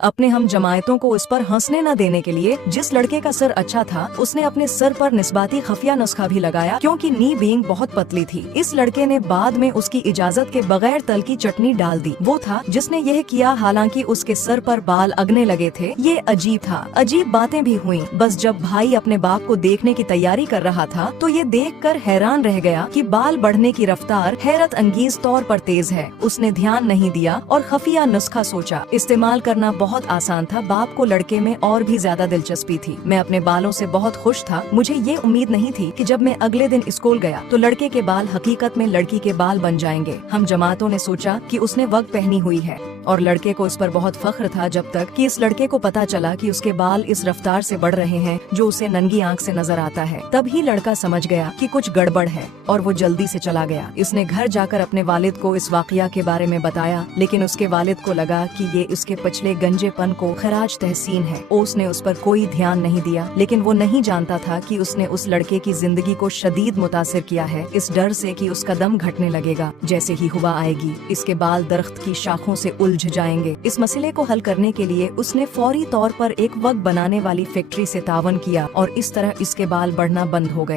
अपने हम जमायतों को उस पर हंसने न देने के लिए जिस लड़के का सर अच्छा था उसने अपने सर पर निस्बाती खफिया नुस्खा भी लगाया, क्योंकि नी बीइंग बहुत पतली थी। इस लड़के ने बाद में उसकी इजाजत के बगैर तल की चटनी डाल दी। वो था जिसने यह किया, हालांकि उसके सर पर बाल अगने लगे थे। ये अजीब था। अजीब बातें भी हुई। बस जब भाई अपने बाप को देखने की तैयारी कर रहा था तो ये देखकर हैरान रह गया कि बाल बढ़ने की रफ्तार हैरत अंगेज तौर पर तेज है। उसने ध्यान नहीं दिया और खफिया नुस्खा सोचा। इस्तेमाल करना बहुत आसान था। बाप को लड़के में और भी ज्यादा दिलचस्पी थी। मैं अपने बालों से बहुत खुश था। मुझे ये उम्मीद नहीं थी कि जब मैं अगले दिन स्कूल गया तो लड़के के बाल हकीकत में लड़की के बाल बन जाएंगे। हम जमातों ने सोचा कि उसने वग पहनी हुई है और लड़के को इस पर बहुत फख्र था, जब तक कि इस लड़के को पता चला कि उसके बाल इस रफ्तार से बढ़ रहे हैं जो उसे नंगी आंख से नजर आता है। तब ही लड़का समझ गया कि कुछ गड़बड़ है और वो जल्दी से चला गया। इसने घर जाकर अपने वालिद को इस वाकया के बारे में बताया, लेकिन उसके वालिद को लगा कि ये उसके पिछले गंजेपन को खराज तहसीन है। उसने उस पर कोई ध्यान नहीं दिया, लेकिन वो नहीं जानता था कि उसने उस लड़के की जिंदगी को शदीद मुतासिर किया है, इस डर से कि उसका दम घटने लगेगा जैसे ही हुआ आएगी। इसके बाल दरख्त की शाखों से उलझ जाएंगे। इस मसले को हल करने के लिए उसने फौरी तौर पर एक वग बनाने वाली फैक्ट्री से तावन किया और इस तरह इसके बाल बढ़ना बंद हो गए।